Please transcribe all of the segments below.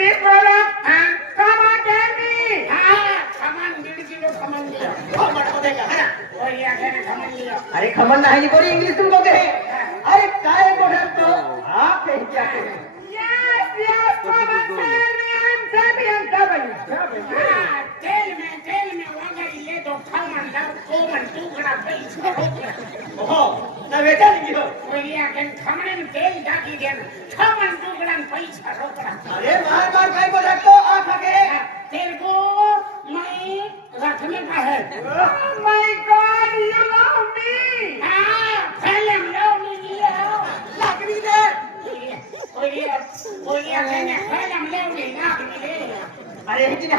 English बोलो come on tell me khaman 1.5 kilo khaman लिया खमन होते का है ना और ये आखिर खमन लिया अरे खमन नाही बोली इंग्लिश तुम लोग है अरे काय बोलत तो आप कह क्या yes come on tell me I'm champion tell me वगैरह ले दो खमन ला कोमन टुकड़ा पैसा हो ना बेटा नहीं हो और ये आखिर खमन में तेल डाली दे खमन टुकड़ा पैसा रोकड़ा अरे मार काय बोलत तो आप आगे तेरे को मैं रखने का है oh my god you love me हाँ फिल्म love me लिया लकड़ी दे और ये कहने फिल्म love me ना मिले अरे हित ना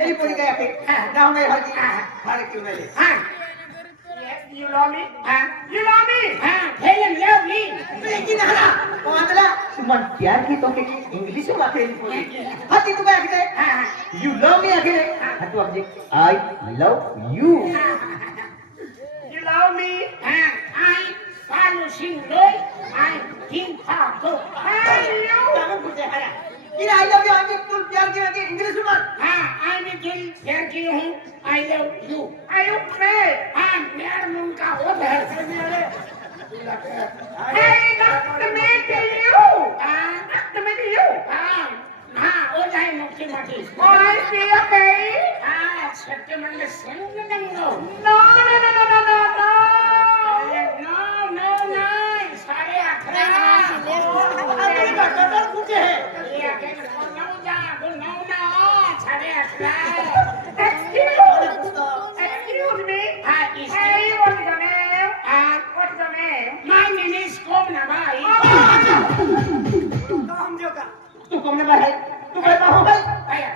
यही बोल गया पे ना मैं हर की हर क्यों नहीं हाँ yes you love me हाँ you love me हाँ फिल्म love me लेकिन ना पांडला सुमन प्यार की तो के इंग्लिश में बातें बोली हाथी तू क्या कहते हाँ You love me again. Hatu abdi. I love you. You love me? I follow Sing Loi. I King Paco. Hey you. Kamu punya hara. Ini I love you. Ami तुम प्यार की लगी इंग्लिश में मत. हाँ, I भी दिल प्यार की हूँ. I love you. Are you mad? हाँ, मेरा मुंह का वो है. Hey, not to meet you. Not to meet you. हाँ, वो जाए मुक्ति माटी. Oh, I see. Okay. हाँ, सत्य मन में संग नहीं हो. No. सारे आखिरी अरे कटर पूछे है. ये आगे नौ ना सारे आखिरी. Excuse me. Hey, what's your name? What's your name? My name is Komna Bhai. काम जो का. तू कौन है? तू कहता हो भाई? भैया.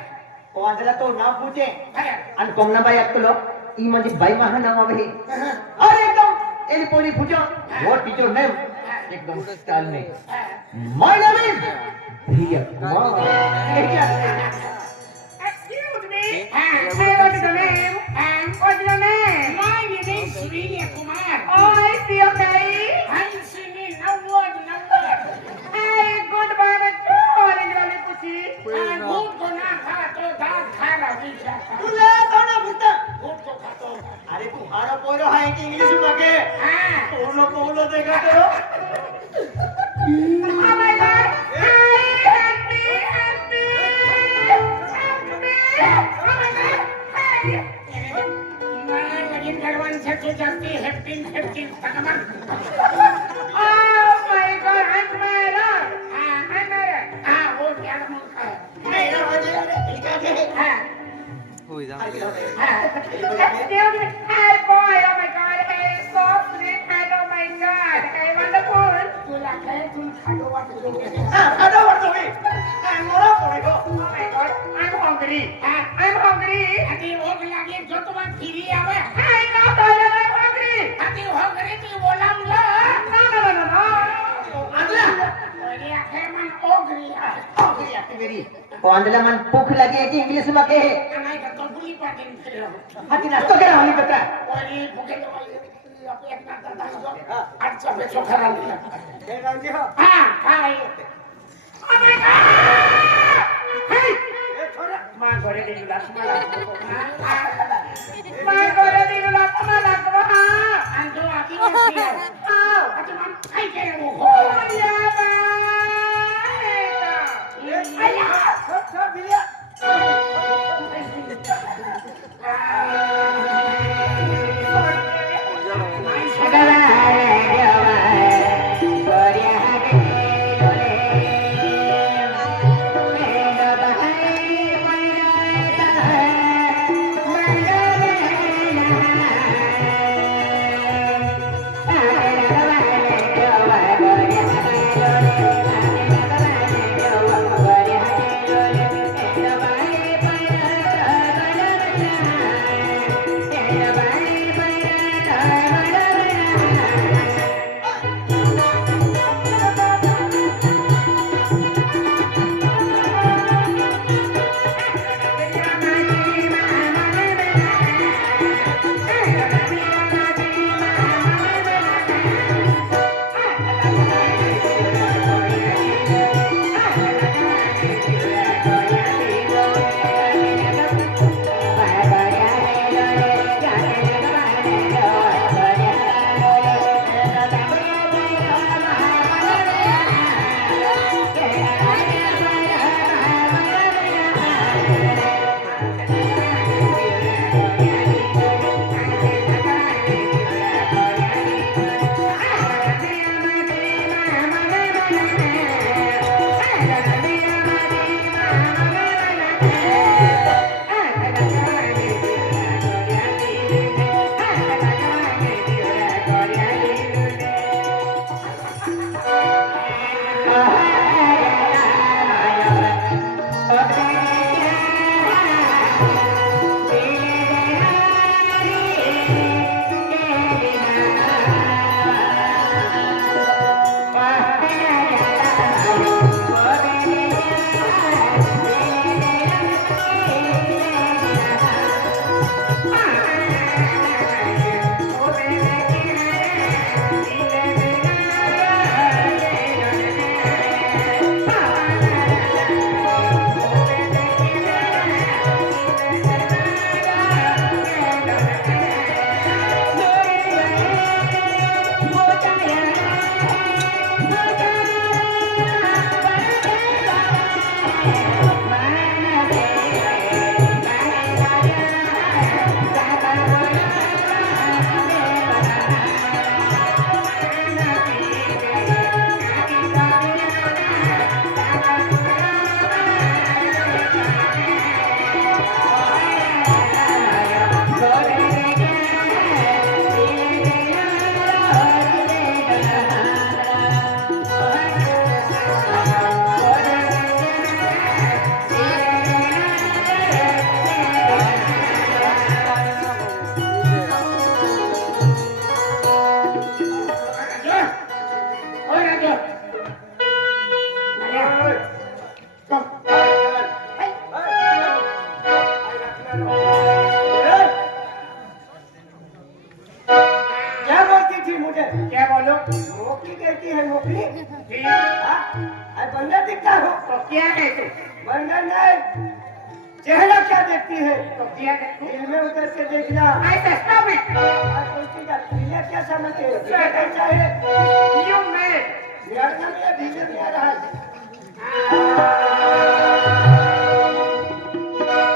वांजला तो नाम पूछे. भैया. आणि कोमना बाई अक्कलो ई म्हणजे बाई महा नाव आहे. अरे एकदम एली पोली पूछो. What is your name? एकदम स्टाइल में. My name is Priya Kumar. Excuse me. Hey, what's your name? What's your name? My name is Priya Kumar. Oh, I see. Okay. I see me. No word. Hey, goodbye, my darling वाली कुची. भूत को ना खा तो दांत खा रही है. तू ले तो ना भूत. भूत को खा तो. अरे तुम्हारा पोरो है कि इंग्लिश में के. हाँ. पोलो देखा करो. Oh my God. Hey, help me. Oh my God. Hey. मैं लगी करवान से तो जाती happy तकमन. Oh my God. I'm married. हाँ, वो प्यार मुझका है. मेरा वजह लिखा के. हाँ. Ui, da. Excuse me. Hey boy, oh my God. Hey, so sweet. Hey, oh my God. Hey, wonderful. तू लगे तू खाओ वाट low. ada waktu ini. Ngora पोरो. Oh my God. I'm hungry. I'm hungry. अभी भूख लगी जो तुम्हारे फिरी आवे. Hey, no, darling, I'm hungry. अभी hungry तू बोला मुझे. No. अगला. अरे आखिर मन hungry है. वांजला मन भूख लगी है कि इंग्लिश में के. नहीं तो तो बुली पार्टी में खेलो. हाथी नाश्ता क्या होनी पता. अरे भूखे तो एक ना दादा जो अच्छा पे चोखा लिया. हाँ, खाई. Oh my God! Hey! माँ घरे दिला तुम्हारा. माँ घरे दिला तुम्हारा कहाँ? अंजो आती है. आओ. अच्छा माँ खाई के वो. या क्या है तू बंधन नहीं चेहरा क्या देखती है तो क्या देखूं इनमें उतर के देखना ऐसा स्टॉप इट ये क्या समझते हो क्या कैसा है यू मैड बिहार में धीरे भी आ रहा है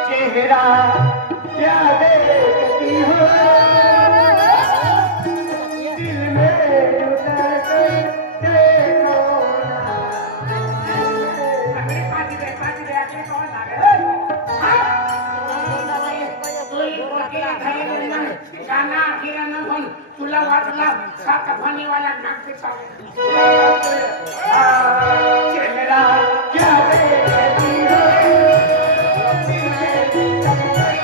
चेहरा क्या देखती हो दिल में उतर कर देखो ना अरे पार्टी दे आके कौन आ गया गाना किराणा पण तुला वाटला सात फणीवाला नाक चेहरा क्या देखती हो दिल में उतर कर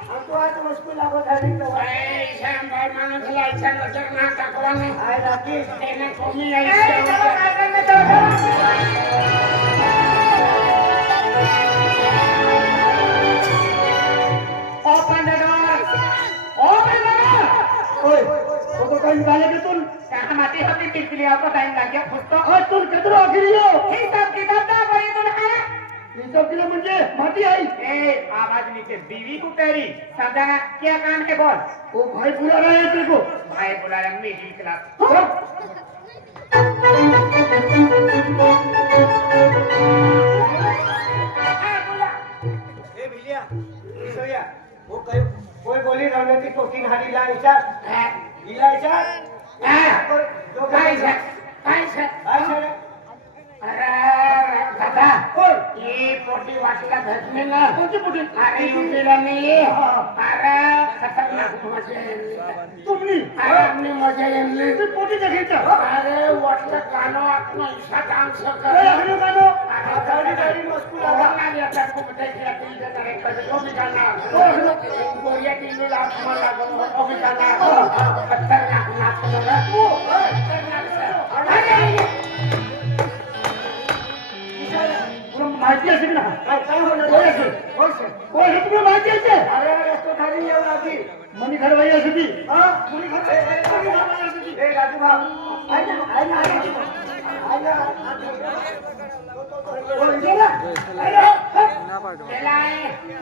देखो तो आज मुश्किल लागत आहे तो आहे Rakesh open the door open the door ओए वो तो कहीं निकाले के तुम हमारी होती पिछली आपको टाइम लग गया खुद तो और तुम कितना आखिरी हो हिसाब किताब का बड़ी तो है ये सब किलो मुझे माटी आई ए आवाज नीचे बीवी को तेरी सदा क्या काम है बोल वो भाई बुला रहा है तेरे को भाई बुला रहा मिडिल क्लास ए भिलिया सोया वो कोई बोली रणनीति को तीन हारी लायचा इलायचा जो पैसा पैसा अरे दादा कोण ये पोटी वाटला भेटणे ना कोणती पोटी अरे युपीला नाही अरे खतरनाक मजा येईल तुम्ही अरे आपली मजा येईल तुम्ही पोटी देखील अरे वाटलं कानो आत्मविश्वास काम अरे सगळं अरे गानो गाडी गाडी मस्कुल आगा नाही आता खूप त्याच्या तिला करे कधी कोणी जाणार गोळ्या दिलेला आत्मा लागून कोणी जाणार खतरनाक नाचणार अरे माहिती असेल ना काय होणार कोण असेल कोण हे तुम्ही माहिती असेल अरे रस्तो खाली येऊ लागली मनी घरवाई असे ती मनी घरवाई असे ती ए राजू भाऊ आई ना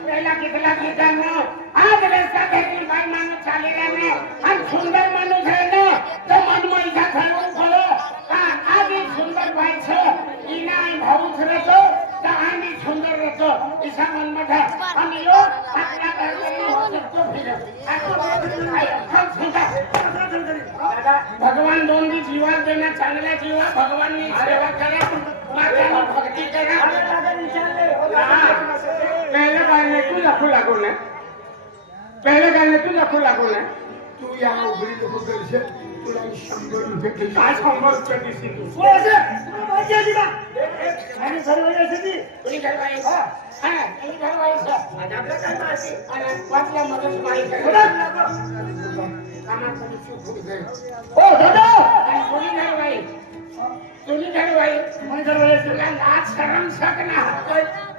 पहिला कितला गीतांनो आज रस्ता देखील बाई माणूस चाललेला नाही आणि सुंदर माणूस आहे ना तो मनमोईचा खरवून खरं आज सुंदर व्हायचं इनाय भाऊच राहतो तर आम्ही सुंदर राहतो इसा मनमठ आम्ही लोक आपल्या घरमध्ये होऊ शकतो भगवान दोन दी जीवन देणार चांगल्या जीवा भगवाननी सेवा करा मातानी भक्ती करा पहले गाने तू लखू लागू ना पहले गाने तू लखू लागू ना तू या उघडी लोक करशील तुला 100 रुपये काय 100 रुपये दिसतील तू कोण असेल माहिती आहे का आणि घरवाई असे ती कोणी घरवाई कोणी घरवाई आणि आपल्या काय माहिती आणि वाटल्या मदत माहिती कामात कोणी चूक होती घरी ओ दादा आणि कोणी घरवाई कोणी घरवाई मनी घरवाई असेल तुला लाज शरम शकणार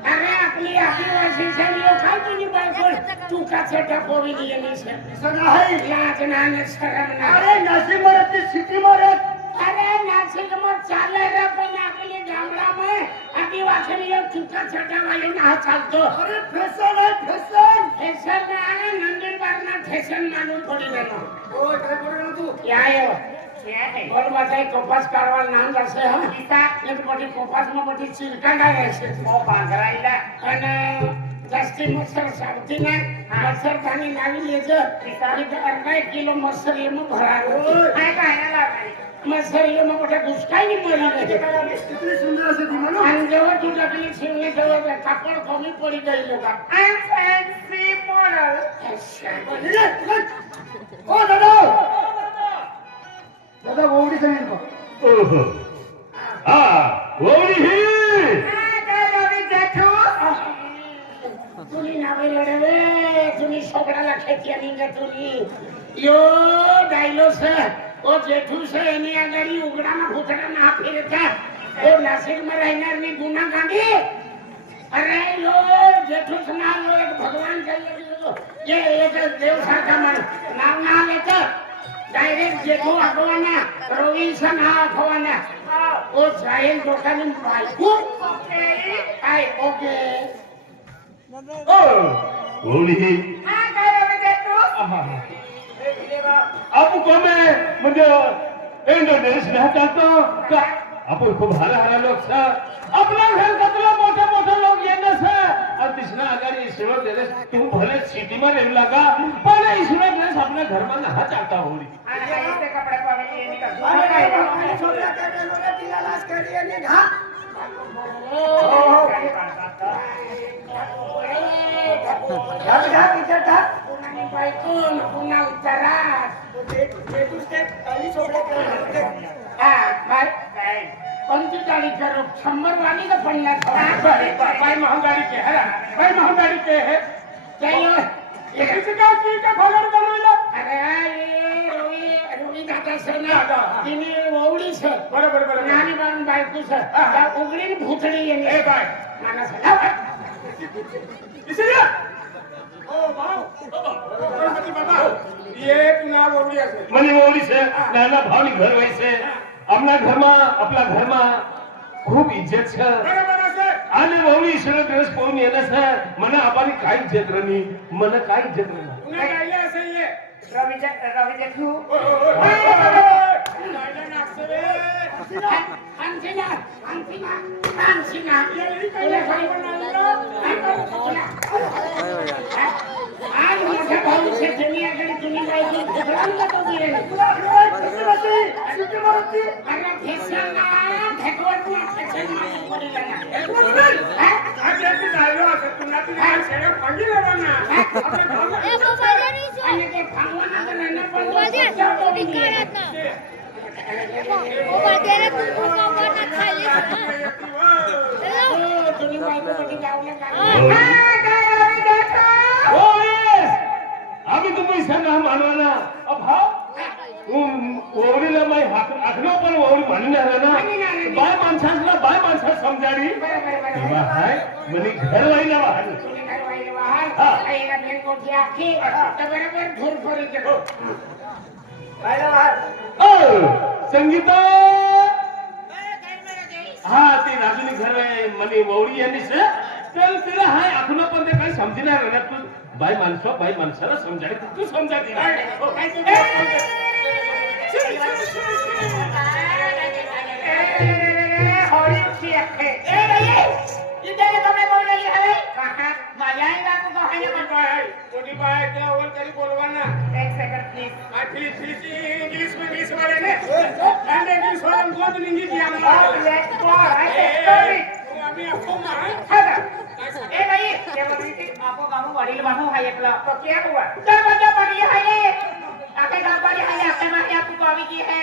अरे आपली आदिवासीच्या लोक तुझी बायको चुकाचं टपोरी दिली सगळं आहे लाज नाने शरम नाही अरे नाशिक मरत ते सिटी मरत अरे नासिक में चाले रे पण आपली गामडा में आदिवासी लोग चुका छटा वाले ना चालतो अरे फॅशन आहे फॅशन फॅशन में आने नंदीबार ना फॅशन मानू थोडी देनो ओ काय बोलला तू क्या है बोल बताई कोपास कारवाल नाम दर्शे हम गीता एक बड़ी कोपास में बड़ी चिलका ना रहसे ओ बागराईला आणि जास्ती मच्छर सावती ना मच्छर पाणी नावी लेजर आणि अर्धा किलो मच्छर ये मग भरारो काय काय ना मच्छर ये मग मोठ्या दुष्काळी मरी नाही किती सुंदर असते ती म्हणून आणि जेव्हा तू टाकली शिवले तेव्हा कापड कमी पडी जाईल का आय फॅन्सी मॉडेल ओ दादा दादा ओवडी सांगेन को ओहो हा ओळी ही काय रवी जेठू तुम्ही नावे लढवे तुम्ही सगळ्याला खेची आणि तुम्ही यो डायलो सर ओ जेठू सर यांनी आगारी उघडाना फुटडाना हा फिरता ओ नाशिक में रहणार मी गुन्हा गांधी अरे यो जेठूच नाव एक भगवान ये एक देव सारखा नाव नाव येतं डायरेक्ट जेठू आठवाना रवीचं नाव आठवाना ओ जाईल लोकांनी बायको काय ओके ओळी ही काय रवी जेठू आपण कोण आहे म्हणजे इंडोनेशिया चालतो का आपण खूप हारा लोक सर आपल्या घर कतला मोठे मोठे लोक येणं सर और तिसरा अगर ईश्वर दे तू भले सिटी में रहने लगा पर ईश्वर ने अपने घर में नहा चाहता होगी आणि इथे कपडे पाणी ये निघा छोटा काय बोलला तिला लाज करी आणि घा पुन्हा बायकून पुन्हा उच्चारात कोणती गाडी करू 100 वाली का 50 भाई महंगाई के है भाई महंगाई के है चाहिए किसी का की का फगड़ बनवला अरे रोवी दादा सर ना तिने ओवडी सर बरोबर बरोबर नानी बाळून बायको सर त्या उघडीन भुतडी येणे ए बाय मला सर इसलिए ओ गणपति बाबा ये तुना ओवडी असे मनी ओवडी से नाना भावनी घर वैसे अपना घर में अपना घर में खूब इज्जत છે બરાબર છે આને ઓવડી ઈશ્વર દિવસ પાઉન એને છે મને આપાની કાઈ ઇજ્જત રની મને કાઈ ઇજ્જત રની तुने गायला असे ये रवी जेठू गायला नाचते रे अंतिना तुला काही आज मोठ्या भाऊचे दुनियाकडे तुम्ही जायची भगवानला तो दिले अरे फेसला भगवत आज एक गायलो असे तुला तुला शेरे पंगी लेवाना आपल्या गावाला आणि ते भगवानाचं नाणं पण तुम्ही बायकोसाठी जाऊ नका काय रवी जेठू ओ यस आम्ही तो पैसा ना मानवाना अब हा ओवडीला माय आखलो पण ओवडी म्हणणार ना बाय माणसाला बाय माणसा समजाडी तेव्हा हाय म्हणे घर वाईला वाहन संगीता हा ते राजूनी घर आहे म्हणे ओवडी यांनी तर तिला हाय आखलो पण ते काही समजणार ना तू बाय माणसाला समजाडी तू समजा होळी उठी अख्खे एक सेकंड प्लीज इंग्लिश वाले ने इंग्लिश वाले को तो इंग्लिश दिया लेट्स गो आई अभी आपको मार ए भाई ये बोली थी आपको गामू वडील बाबू है एकला तो क्या हुआ चल बच्चा पढ़िए है ये आके गांव वाली है आपके मां आपको कवि की है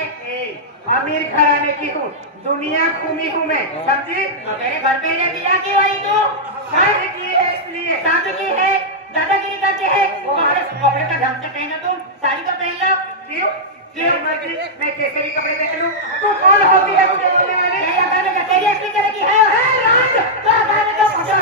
अमीर घराने की हूँ दुनिया घूमी हूँ मैं समझी मेरे घर पे ये दिया की वही तू शादी की है इसलिए शादी की है दादागिरी करते हैं वो हमारे कपड़े का ढंग से पहनो तुम साड़ी तो पहन लो क्यों क्यों मैं केसरी कपड़े पहन लूं तू कौन होती है मुझे बोलने वाली ये अगर मैं तेरी एक्टिंग करेगी है राज तो अगर मैं तो फोटो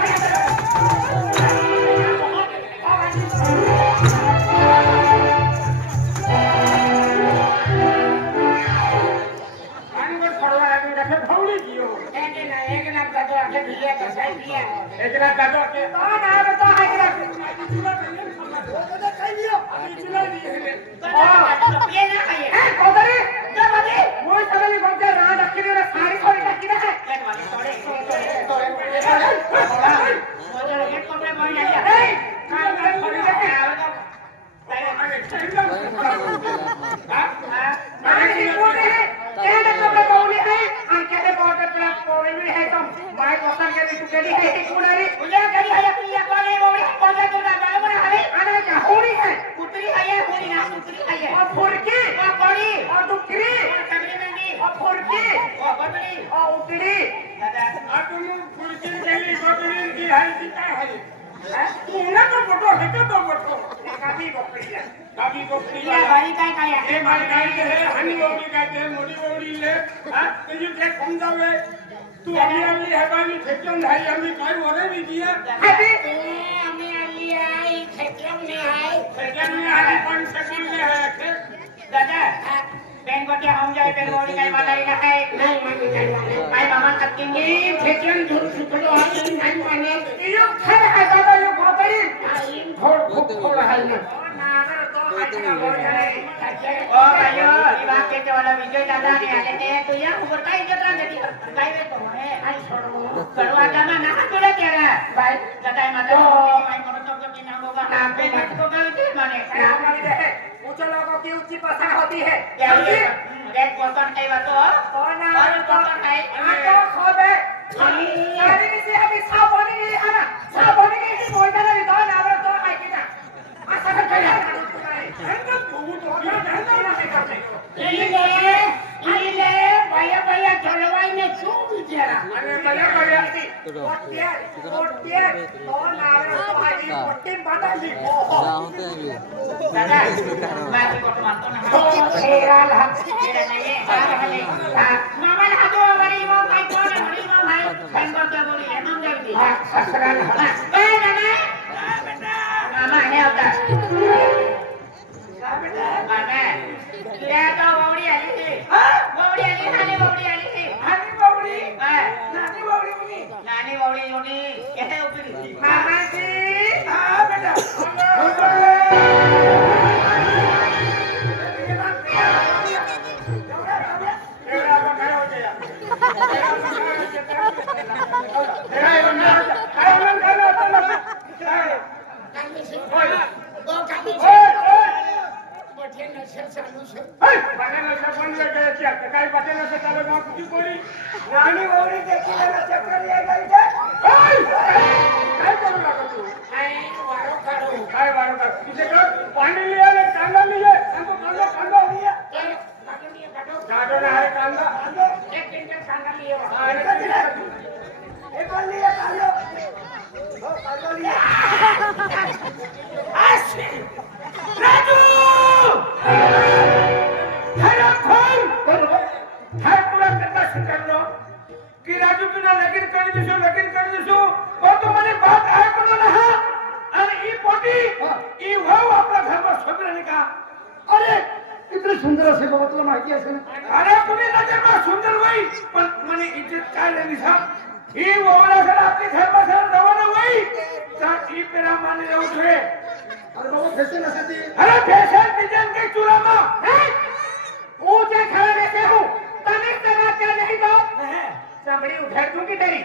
एक रात का तो के कौन है बता है कि ये ना खाइए हैं कोदरी क्या बात है वो सगली बंदे रात अकेले रे सारी थोड़ी टकी है और उतडी तुम्ही पुढची गेली बघली ती आहे ती काय आहे तुला तो फोटो घेतो तो फोटो एखादी बोकडी गावी गोपी या बाई काय काय हे आहे माय काय ते हानी वोडी काय ते मोडी वोडी ले हा तुझी ते समजावे तू आम्ही हे बाई फेकून झाली आम्ही काय वरे मी दिया आधी आम्ही आली आहे खेचम ने आहे फेकून आली पण सेकंड ने है दादा बेंगोटी हम जाए बेंगोटी काय बनाई ना काय नाही मानी काय मामा कत्तींनी खेचम धुर सुकलो आहे नाही माने यो खर आहे दादा यो गोतरी खूप खोड आहे ना ओ भाइयों विभाग के वाला विजय दादा ने आले ने तो या ऊपर काय जत्रा देती काय वे तो है आई छोड़ो करवा जाना ना तुला केरा भाई दादा माता माई मरो तो के नाम होगा नाम पे मत को गलती माने नाम माने दे ऊंचे लोगों की ऊंची पसंद होती है रेड पसंद है तो कौन है पसंद है आको खोदे सारी किसी अभी साफ होने की आना साफ होने की बोल देना तो ना तो है कि ना ऐसा कर ile baya jolwai ne chu bichara अरे बया बया potiar to nare to haji potti badali dadah mati ko manto na heral hak era nahi hai mama na do bari mo bhai ko na bari mo bhai sango ke boli emam jabi asran eh nana mama he avta mana dia to bauri ali thi bauri ali nani bauri ali thi nani bauri uni kete upiri mama ji beta काय पाटेल चालू मग किती कोणी नानी बावरी देखील ना चक्कर यायला इथे काय करू लागतो तू वारो काढू काय वाढवता तुझे पाणी लिहायला कांदा लिहे कांदा लिहे काढो ना आहे कांदा एक क्विंटल कांदा लियो एक लिहे कांदा हो कांदा लिहे आशी राजू हरा फोन हर पूरा करना सिखालो कि राजू तुला लगीन कर दिसो और तो મને बात आय करतो ना हा आणि ई पोटी ई भाऊ आपला घरमा सोबीने का अरे किती सुंदर असे बाबा तुला माहिती असेल अरे तुम्ही नजरमा सुंदर होई पण મને इज्जत काय नाही सा ही ओवळा सर आपली घरमा सर रवाना होई तर ई पेरा माने जाऊ छे अरे बाबा फॅशन असे ती अरे फैशन डिजाइन के चूरामा ऊंचे खड़े रहते हो तमीज से बात कर नहीं दो चमड़ी उधेड़ दूंगी तेरी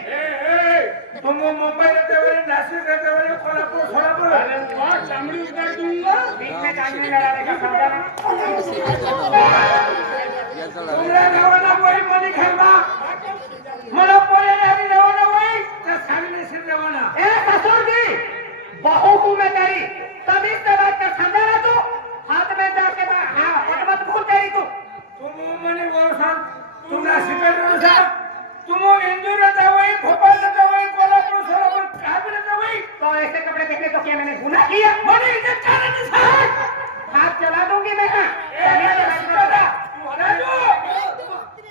तुम मुंबई रहते हुए नासिक रहते हुए कोल्हापुर अरे वाह चमड़ी उतार दूंगा बीच में टांगने लड़ाने का समझा तुमरा रवाना वही मनी घरमा मला पोले नाही रवाना वही तर सामने से रवाना ए ससुर जी बहू हूँ मैं तेरी तमीज से बात कर समझा ना तू हाथ में जाके हाँ मत भूल तेरी तू तुम मनी वो तुमरा सिकल रोसा तुम इंदूर जावई भोपाल जावई कोल्हापुर सोलापुर कहां जावई तो ऐसे कपड़े पहने तो क्या मैंने गुनाह किया मनी इज्जत करने नहीं सा हाथ चला दूंगी मैं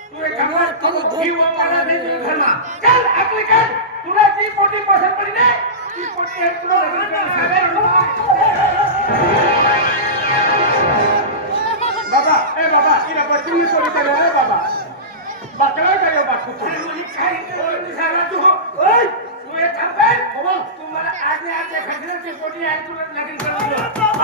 तू एक काम कर ही वो मला दे घरमा चल अगली कर तुला जी पोटी पसंद पडी नाही ती पोटी है तुला बाबा ए बाबा इला बच्ची ने पोटी करे रे बाबा बकरा करे बापू तू मुझे काय पोटी सारा तू ओए तू एक काम कर बाबा तू मला आज ने आज खजरे की पोटी आहे तुला लगीन कर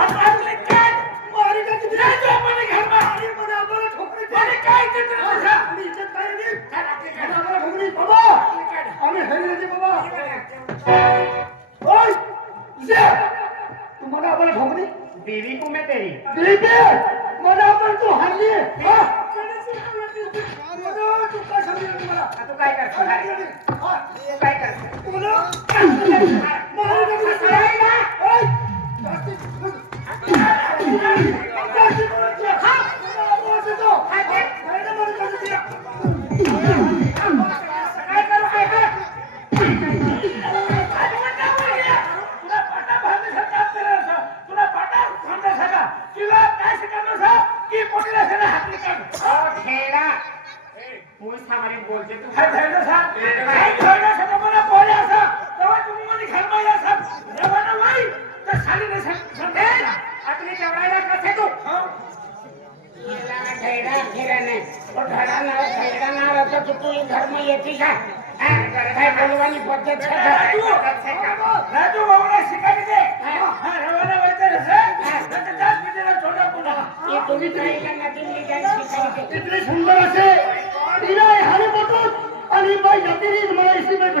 आज अगली कर मारी का किती जो अपने घर में अरे मला आम्हाला ठोकरी अरे काय ते तुझा इज्जत काय रे चल अगली कर आम्हाला ठोकरी बाबा आम्ही हेरी रे बाबा ओए जे तू मला आम्हाला ठोकरी बीवी हूँ मैं तेरी बीबी मला आपण तू हल्ली हां तू काय समजली मला तू काय करतो तू काय करतो तुला हाँ बोलते तू काय झालं साहेब? काय झालं साहेब? मला बोले असा. तेव्हा तुम्ही मला घरमा या साहेब. जेव्हा नाही, तर सालीने सांग. आपली जेवढायला कसे तू मला खैडा फिराने घडा ना रहता तू घर में येती का काय बोलवानी पद्धत है राजू बाबूला शिकायला दे. हा, रवाना व्हायचं रे. त्याच्या जात बिजेला छोटा पुन्हा. ये तुम्ही काय करणार दिल्ली जायची शिकायची इतने सुंदर असे तिला हानी बघून आणि बाई जाती मला इसी में